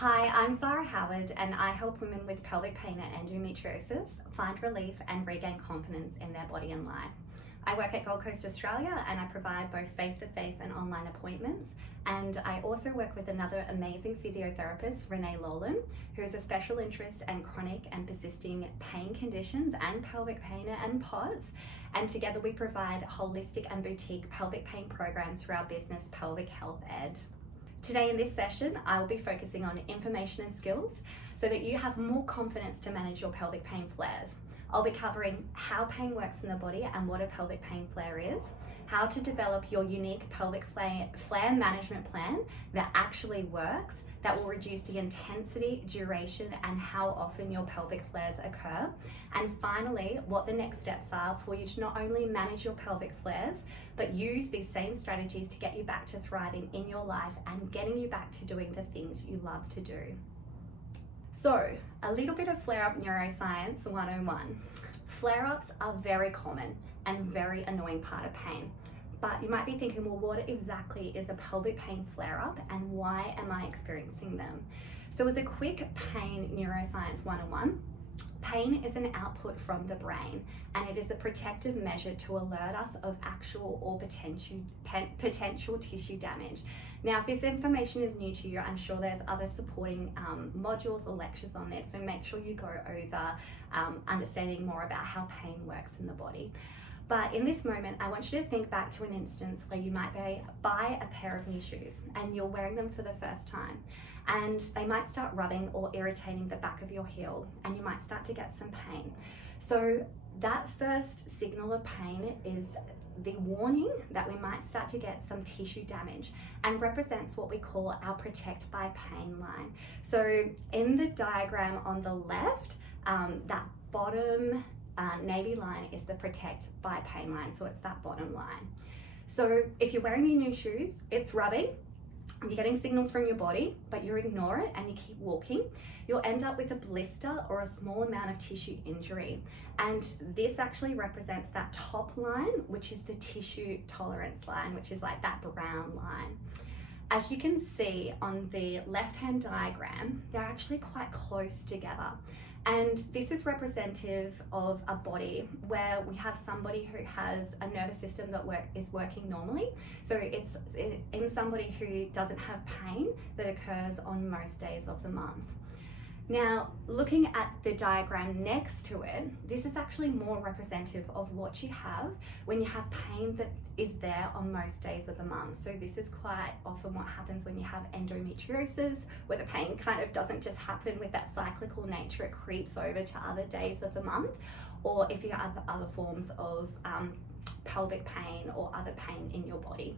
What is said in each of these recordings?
Hi, I'm Sarah Howard and I help women with pelvic pain and endometriosis find relief and regain confidence in their body and life. I work at Gold Coast, Australia, and I provide both face-to-face and online appointments. And I also work with another amazing physiotherapist, Renee Lowland, who is a special interest in chronic and persisting pain conditions and pelvic pain and POTS. And together we provide holistic and boutique pelvic pain programs through our business, Pelvic Health Ed. Today in this session, I will be focusing on information and skills so that you have more confidence to manage your pelvic pain flares. I'll be covering how pain works in the body and what a pelvic pain flare is, how to develop your unique pelvic flare management plan that actually works, that will reduce the intensity, duration, and how often your pelvic flares occur. And finally, what the next steps are for you to not only manage your pelvic flares, but use these same strategies to get you back to thriving in your life and getting you back to doing the things you love to do. So, a little bit of flare-up neuroscience 101. Flare-ups are very common and very annoying part of pain. But you might be thinking, well, what exactly is a pelvic pain flare-up and why am I experiencing them? So as a quick pain neuroscience 101, pain is an output from the brain and it is a protective measure to alert us of actual or potential tissue damage. Now, if this information is new to you, I'm sure there's other supporting modules or lectures on this, so make sure you go over understanding more about how pain works in the body. But in this moment, I want you to think back to an instance where you might buy a pair of new shoes and you're wearing them for the first time, and they might start rubbing or irritating the back of your heel and you might start to get some pain. So that first signal of pain is the warning that we might start to get some tissue damage and represents what we call our protect by pain line. So in the diagram on the left, that bottom navy line is the protect by pain line, so it's that bottom line. So if you're wearing your new shoes, it's rubbing, you're getting signals from your body, but you ignore it and you keep walking, you'll end up with a blister or a small amount of tissue injury. And this actually represents that top line, which is the tissue tolerance line, which is like that brown line. As you can see on the left-hand diagram, they're actually quite close together. And this is representative of a body where we have somebody who has a nervous system that is working normally. So it's in somebody who doesn't have pain that occurs on most days of the month. Now, looking at the diagram next to it, this is actually more representative of what you have when you have pain that is there on most days of the month. So this is quite often what happens when you have endometriosis, where the pain kind of doesn't just happen with that cyclical nature, it creeps over to other days of the month, or if you have other forms of pelvic pain or other pain in your body.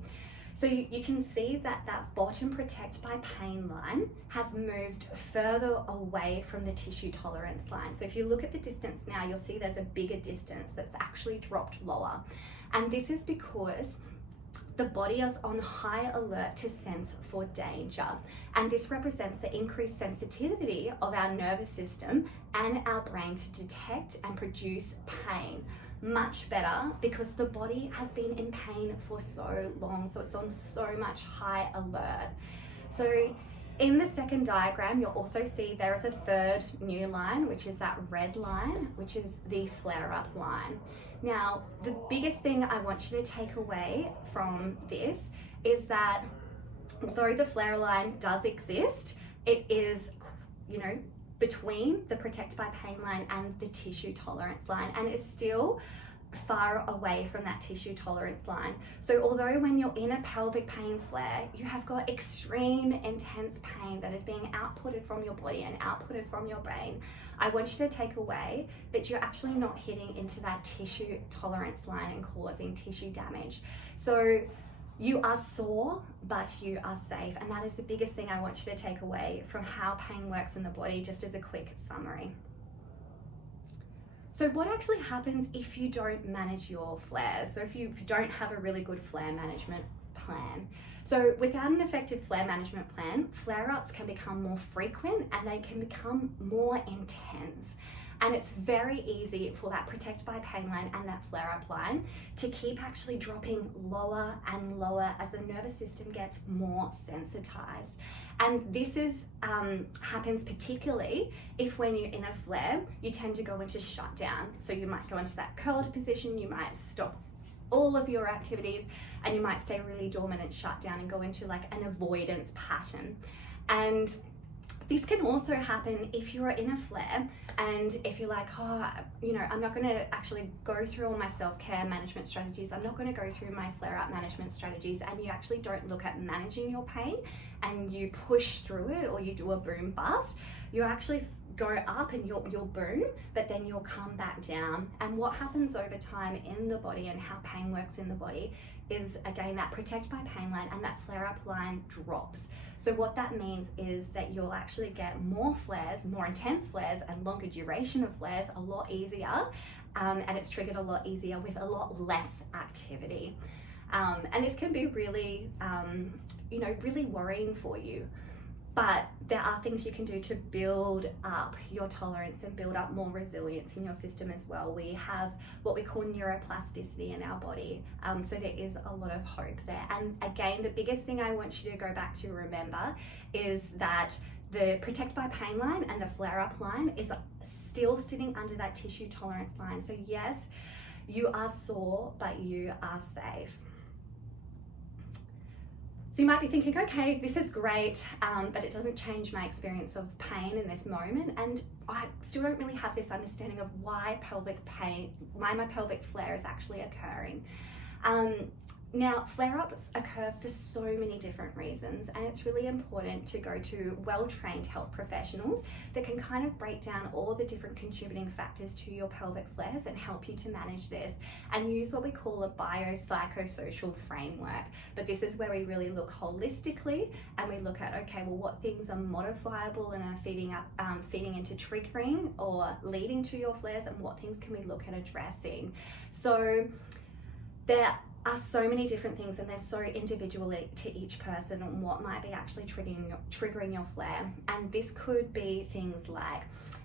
So you can see that that bottom protect by pain line has moved further away from the tissue tolerance line. So if you look at the distance now, you'll see there's a bigger distance that's actually dropped lower. And this is because the body is on high alert to sense for danger. And this represents the increased sensitivity of our nervous system and our brain to detect and produce pain much better, because the body has been in pain for so long, so it's on so much high alert. So in the second diagram, you'll also see there is a third new line, which is that red line, which is the flare-up line. Now, the biggest thing I want you to take away from this is that although the flare line does exist, it is, between the protect by pain line and the tissue tolerance line, and is still far away from that tissue tolerance line. So although when you're in a pelvic pain flare, you have got extreme intense pain that is being outputted from your body and outputted from your brain, I want you to take away that you're actually not hitting into that tissue tolerance line and causing tissue damage. So you are sore, but you are safe. And that is the biggest thing I want you to take away from how pain works in the body, just as a quick summary. So what actually happens if you don't manage your flares? So if you don't have a really good flare management plan. So without an effective flare management plan, flare-ups can become more frequent and they can become more intense. And it's very easy for that protect by pain line and that flare-up line to keep actually dropping lower and lower as the nervous system gets more sensitized. And this happens particularly if when you're in a flare, you tend to go into shutdown. So you might go into that curled position, you might stop all of your activities, and you might stay really dormant and shut down and go into like an avoidance pattern. And this can also happen if you're in a flare and if you're like, oh, you know, I'm not going to actually go through all my self-care management strategies. I'm not going to go through my flare-up management strategies, and you actually don't look at managing your pain and you push through it, or you do a boom bust. You actually go up and you'll boom, but then you'll come back down. And what happens over time in the body and how pain works in the body is, again, that protect by pain line and that flare-up line drops. So what that means is that you'll actually get more flares, more intense flares, and longer duration of flares a lot easier, and it's triggered a lot easier with a lot less activity. And this can be really, really worrying for you. But there are things you can do to build up your tolerance and build up more resilience in your system as well. We have what we call neuroplasticity in our body. So there is a lot of hope there. And again, the biggest thing I want you to go back to remember is that the protect by pain line and the flare up line is still sitting under that tissue tolerance line. So yes, you are sore, but you are safe. So you might be thinking, okay, this is great, but it doesn't change my experience of pain in this moment. And I still don't really have this understanding of why my pelvic flare is actually occurring. Now, flare-ups occur for so many different reasons, and it's really important to go to well-trained health professionals that can kind of break down all the different contributing factors to your pelvic flares and help you to manage this and use what we call a biopsychosocial framework. But this is where we really look holistically and we look at, okay, well, what things are modifiable and are feeding into triggering or leading to your flares, and what things can we look at addressing. So there are so many different things, and they're so individual to each person on what might be actually triggering your flare. And this could be things like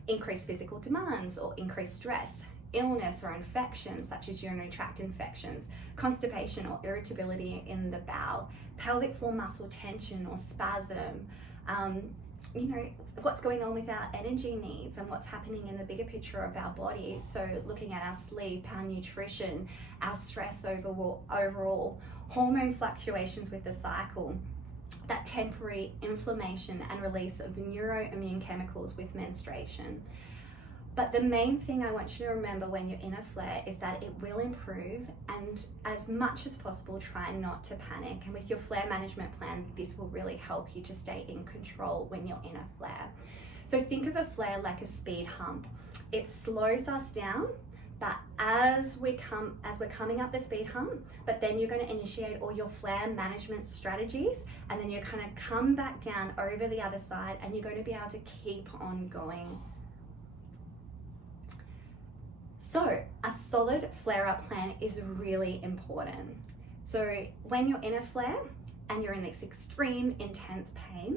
increased physical demands or increased stress, illness or infections such as urinary tract infections, constipation or irritability in the bowel, pelvic floor muscle tension or spasm, what's going on with our energy needs and what's happening in the bigger picture of our body. So looking at our sleep, our nutrition, our stress overall, hormone fluctuations with the cycle, that temporary inflammation and release of neuroimmune chemicals with menstruation. But the main thing I want you to remember when you're in a flare is that it will improve, and as much as possible, try not to panic. And with your flare management plan, this will really help you to stay in control when you're in a flare. So think of a flare like a speed hump. It slows us down, but as we're coming up the speed hump, but then you're going to initiate all your flare management strategies, and then you're going to come back down over the other side, and you're going to be able to keep on going. So a solid flare-up plan is really important. So when you're in a flare and you're in this extreme intense pain,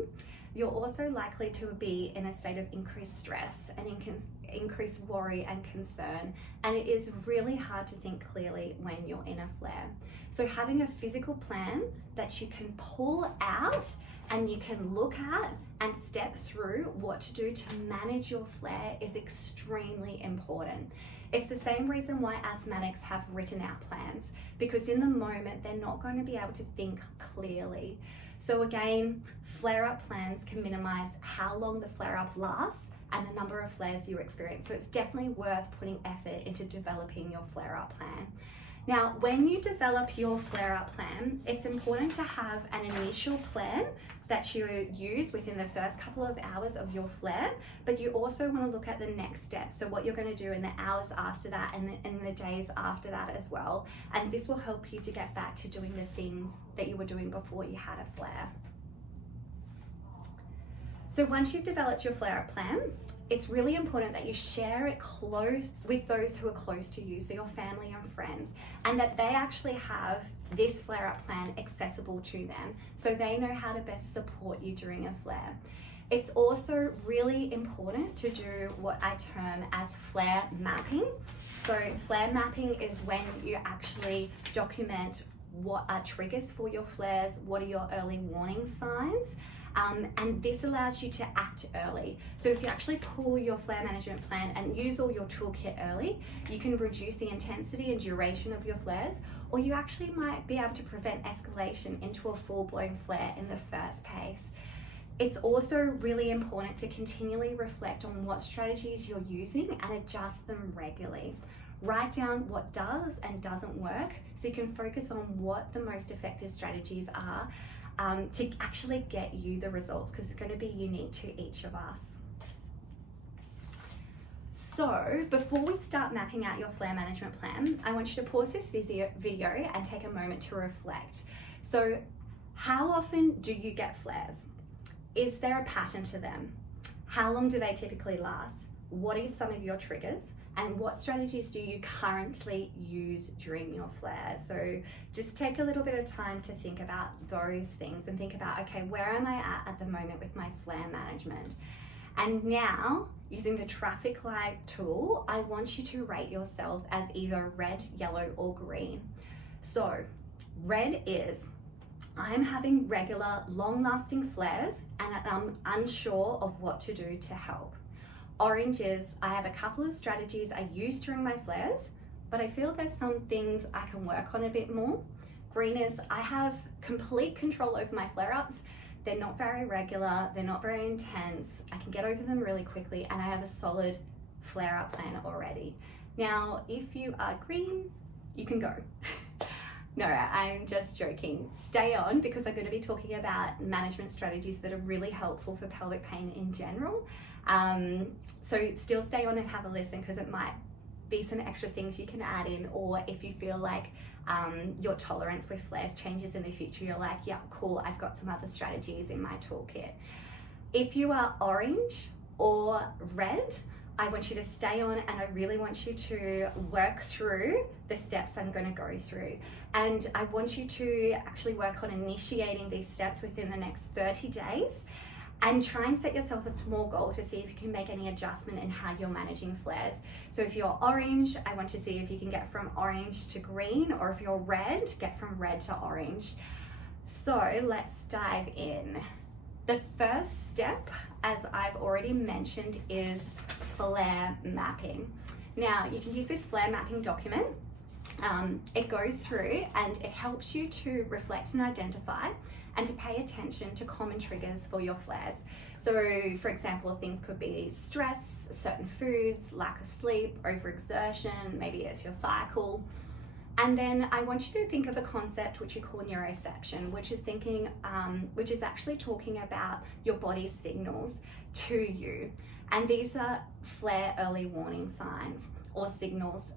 you're also likely to be in a state of increased stress and increased worry and concern. And it is really hard to think clearly when you're in a flare. So having a physical plan that you can pull out and you can look at and step through what to do to manage your flare is extremely important. It's the same reason why asthmatics have written out plans, because in the moment they're not going to be able to think clearly. So again, flare-up plans can minimize how long the flare-up lasts and the number of flares you experience. So it's definitely worth putting effort into developing your flare-up plan. Now, when you develop your flare-up plan, it's important to have an initial plan that you use within the first couple of hours of your flare, but you also want to look at the next steps. So what you're going to do in the hours after that and in the days after that as well. And this will help you to get back to doing the things that you were doing before you had a flare. So once you've developed your flare-up plan, it's really important that you share it close with those who are close to you, so your family and friends, and that they actually have this flare-up plan accessible to them so they know how to best support you during a flare. It's also really important to do what I term as flare mapping. So flare mapping is when you actually document what are triggers for your flares, what are your early warning signs, and this allows you to act early. So if you actually pull your flare management plan and use all your toolkit early, you can reduce the intensity and duration of your flares, or you actually might be able to prevent escalation into a full-blown flare in the first place. It's also really important to continually reflect on what strategies you're using and adjust them regularly. Write down what does and doesn't work so you can focus on what the most effective strategies are to actually get you the results, because it's going to be unique to each of us. So before we start mapping out your flare management plan, I want you to pause this video and take a moment to reflect. So how often do you get flares? Is there a pattern to them? How long do they typically last? What are some of your triggers? And what strategies do you currently use during your flare? So just take a little bit of time to think about those things and think about, okay, where am I at the moment with my flare management? And now, using the traffic light tool, I want you to rate yourself as either red, yellow, or green. So red is, I'm having regular, long-lasting flares and I'm unsure of what to do to help. Orange is, I have a couple of strategies I use during my flares, but I feel there's some things I can work on a bit more. Green is, I have complete control over my flare-ups. They're not very regular, they're not very intense. I can get over them really quickly and I have a solid flare-up plan already. Now, if you are green, you can go. No, I'm just joking. Stay on, because I'm going to be talking about management strategies that are really helpful for pelvic pain in general. So still stay on and have a listen, because it might be some extra things you can add in, or if you feel like your tolerance with flares changes in the future, you're like, yeah, cool, I've got some other strategies in my toolkit. If you are orange or red, I want you to stay on and I really want you to work through the steps I'm going to go through. And I want you to actually work on initiating these steps within the next 30 days and try and set yourself a small goal to see if you can make any adjustment in how you're managing flares. So if you're orange, I want to see if you can get from orange to green, or if you're red, get from red to orange. So let's dive in. The first step, as I've already mentioned, is flare mapping. Now, you can use this flare mapping document. It goes through and it helps you to reflect and identify and to pay attention to common triggers for your flares. So, for example, things could be stress, certain foods, lack of sleep, overexertion, maybe it's your cycle. And then I want you to think of a concept which we call neuroception, which is actually talking about your body's signals to you. And these are flare early warning signs or signals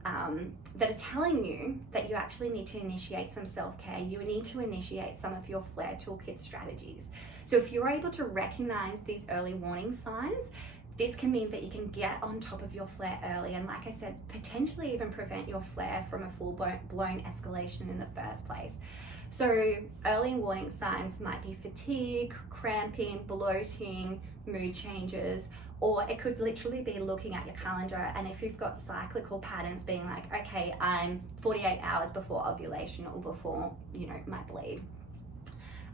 that are telling you that you actually need to initiate some self-care. You need to initiate some of your flare toolkit strategies. So if you're able to recognize these early warning signs, this can mean that you can get on top of your flare early and, like I said, potentially even prevent your flare from a full-blown escalation in the first place. So early warning signs might be fatigue, cramping, bloating, mood changes, or it could literally be looking at your calendar, and if you've got cyclical patterns being like, okay, I'm 48 hours before ovulation or before, my bleed.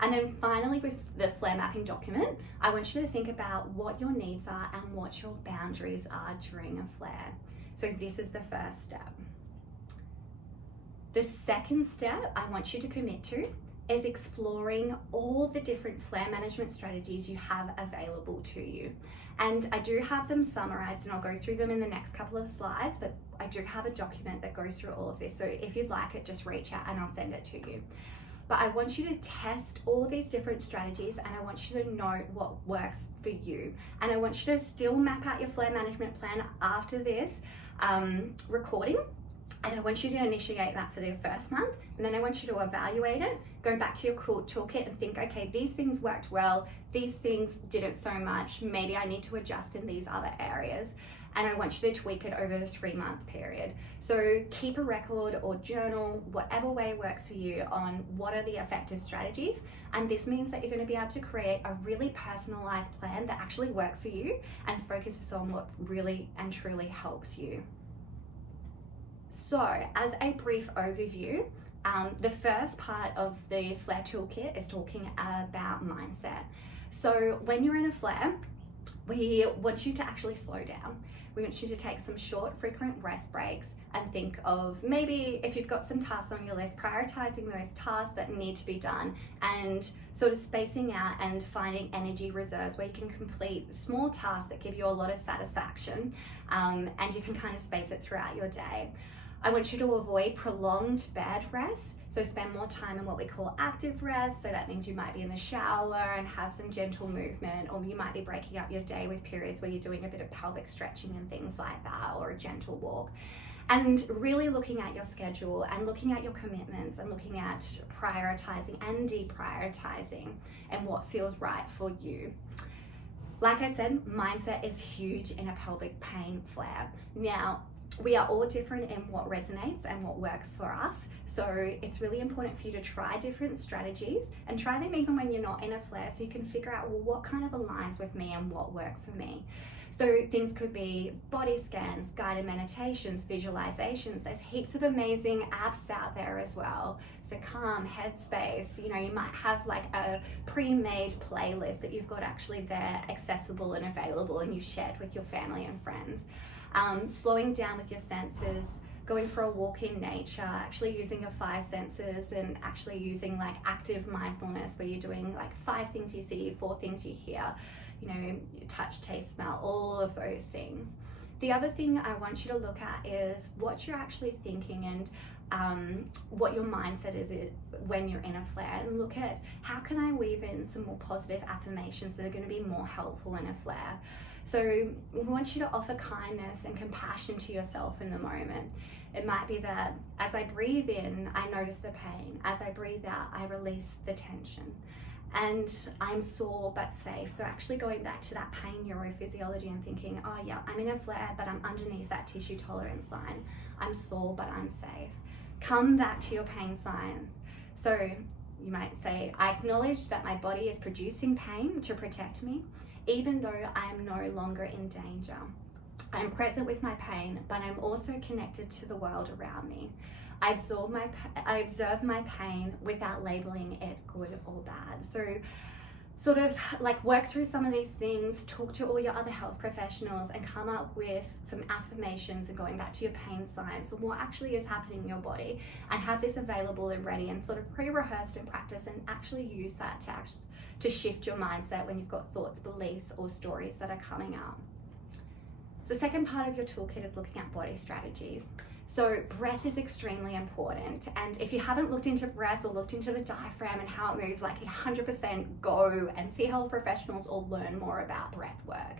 And then finally, with the flare mapping document, I want you to think about what your needs are and what your boundaries are during a flare. So this is the first step. The second step I want you to commit to is exploring all the different flare management strategies you have available to you. And I do have them summarized and I'll go through them in the next couple of slides, but I do have a document that goes through all of this. So if you'd like it, just reach out and I'll send it to you. But I want you to test all these different strategies and I want you to know what works for you. And I want you to still map out your flare management plan after this recording. And I want you to initiate that for the first month, and then I want you to evaluate it, go back to your toolkit and think, okay, these things worked well, these things didn't so much, maybe I need to adjust in these other areas. And I want you to tweak it over the 3-month period. So keep a record or journal, whatever way works for you, on what are the effective strategies. And this means that you're going to be able to create a really personalized plan that actually works for you and focuses on what really and truly helps you. So as a brief overview, the first part of the flare toolkit is talking about mindset. So when you're in a flare, we want you to actually slow down. We want you to take some short, frequent rest breaks and think of, maybe if you've got some tasks on your list, prioritizing those tasks that need to be done and sort of spacing out and finding energy reserves where you can complete small tasks that give you a lot of satisfaction, and you can kind of space it throughout your day. I want you to avoid prolonged bed rest. So spend more time in what we call active rest. So that means you might be in the shower and have some gentle movement, or you might be breaking up your day with periods where you're doing a bit of pelvic stretching and things like that, or a gentle walk. And really looking at your schedule and looking at your commitments and looking at prioritizing and deprioritizing and what feels right for you. Like I said, mindset is huge in a pelvic pain flare. Now, we are all different in what resonates and what works for us. So it's really important for you to try different strategies and try them even when you're not in a flare, so you can figure out, well, what kind of aligns with me and what works for me. So things could be body scans, guided meditations, visualizations. There's heaps of amazing apps out there as well. So Calm, Headspace, you might have like a pre-made playlist that you've got actually there accessible and available, and you've shared with your family and friends. Slowing down with your senses, going for a walk in nature, actually using your 5 senses and actually using like active mindfulness where you're doing like 5 things you see, 4 things you hear, touch, taste, smell, all of those things. The other thing I want you to look at is what you're actually thinking and what your mindset is when you're in a flare, and look at how can I weave in some more positive affirmations that are going to be more helpful in a flare. So we want you to offer kindness and compassion to yourself in the moment. It might be that as I breathe in, I notice the pain. As I breathe out, I release the tension. And I'm sore but safe. So actually going back to that pain neurophysiology and thinking, oh yeah, I'm in a flare, but I'm underneath that tissue tolerance line. I'm sore, but I'm safe. Come back to your pain signs. So you might say, I acknowledge that my body is producing pain to protect me, even though I am no longer in danger. I'm present with my pain, but I'm also connected to the world around me. I observe my pain without labeling it good or bad. So sort of like work through some of these things, talk to all your other health professionals and come up with some affirmations and going back to your pain signs and what actually is happening in your body, and have this available and ready and sort of pre-rehearsed and practice, and actually use that to shift your mindset when you've got thoughts, beliefs or stories that are coming up. The second part of your toolkit is looking at body strategies. So breath is extremely important, and if you haven't looked into breath or looked into the diaphragm and how it moves, like 100% go and see health professionals or learn more about breath work.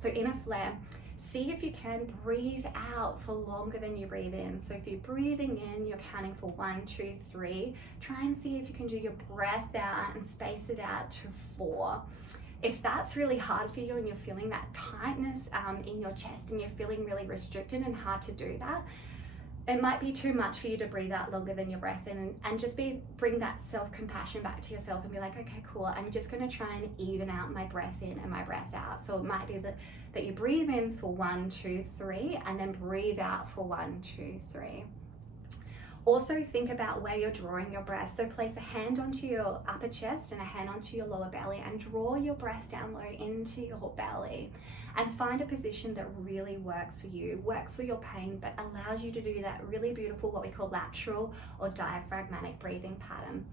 So in a flare, see if you can breathe out for longer than you breathe in. So if you're breathing in, you're counting for 1, 2, 3. Try and see if you can do your breath out and space it out to 4. If that's really hard for you and you're feeling that tightness in your chest and you're feeling really restricted and hard to do that, it might be too much for you to breathe out longer than your breath in, and just bring that self-compassion back to yourself and be like, okay, cool, I'm just going to try and even out my breath in and my breath out. So it might be that you breathe in for 1, 2, 3 and then breathe out for 1, 2, 3. Also think about where you're drawing your breath. So place a hand onto your upper chest and a hand onto your lower belly and draw your breath down low into your belly, and find a position that really works for you, works for your pain, but allows you to do that really beautiful, what we call lateral or diaphragmatic breathing pattern.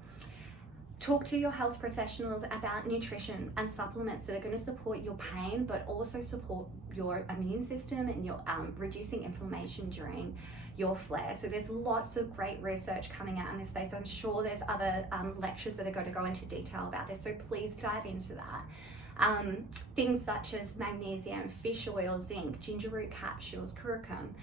Talk to your health professionals about nutrition and supplements that are going to support your pain, but also support your immune system and your reducing inflammation during your flare. So there's lots of great research coming out in this space. I'm sure there's other lectures that are going to go into detail about this, so please dive into that. Things such as magnesium, fish oil, zinc, ginger root capsules, curcum,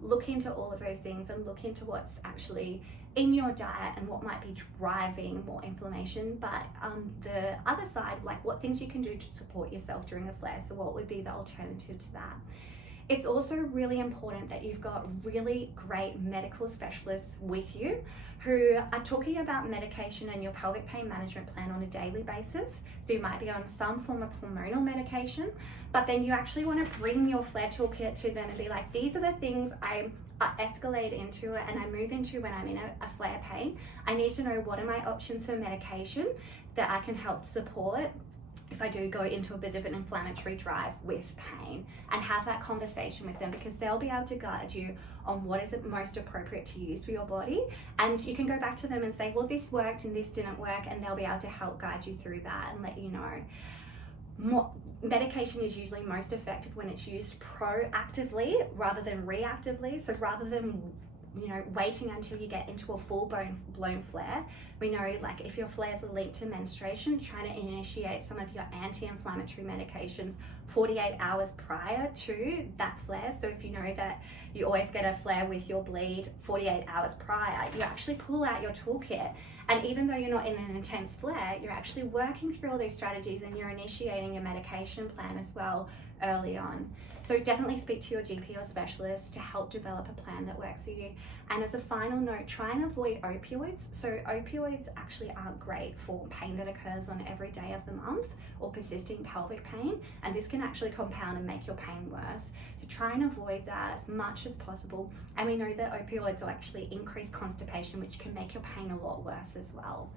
Look into all of those things and look into what's actually in your diet and what might be driving more inflammation. But the other side, like what things you can do to support yourself during a flare. So what would be the alternative to that? It's also really important that you've got really great medical specialists with you who are talking about medication and your pelvic pain management plan on a daily basis. So you might be on some form of hormonal medication, but then you actually want to bring your flare toolkit to them and be like, these are the things I escalate into and I move into when I'm in a flare pain. I need to know what are my options for medication that I can help support if I do go into a bit of an inflammatory drive with pain, and have that conversation with them, because they'll be able to guide you on what is most appropriate to use for your body. And you can go back to them and say, well, this worked and this didn't work, and they'll be able to help guide you through that and let you know. Medication is usually most effective when it's used proactively rather than reactively. So rather than waiting until you get into a full-blown flare, we know like if your flares are linked to menstruation, trying to initiate some of your anti-inflammatory medications 48 hours prior to that flare. So if you know that you always get a flare with your bleed 48 hours prior, you actually pull out your toolkit, and even though you're not in an intense flare, you're actually working through all these strategies and you're initiating your medication plan as well early on. So definitely speak to your GP or specialist to help develop a plan that works for you. And as a final note, try and avoid opioids. So opioids actually aren't great for pain that occurs on every day of the month or persisting pelvic pain, and this can actually compound and make your pain worse. So try and avoid that as much as possible. And we know that opioids will actually increase constipation, which can make your pain a lot worse as well.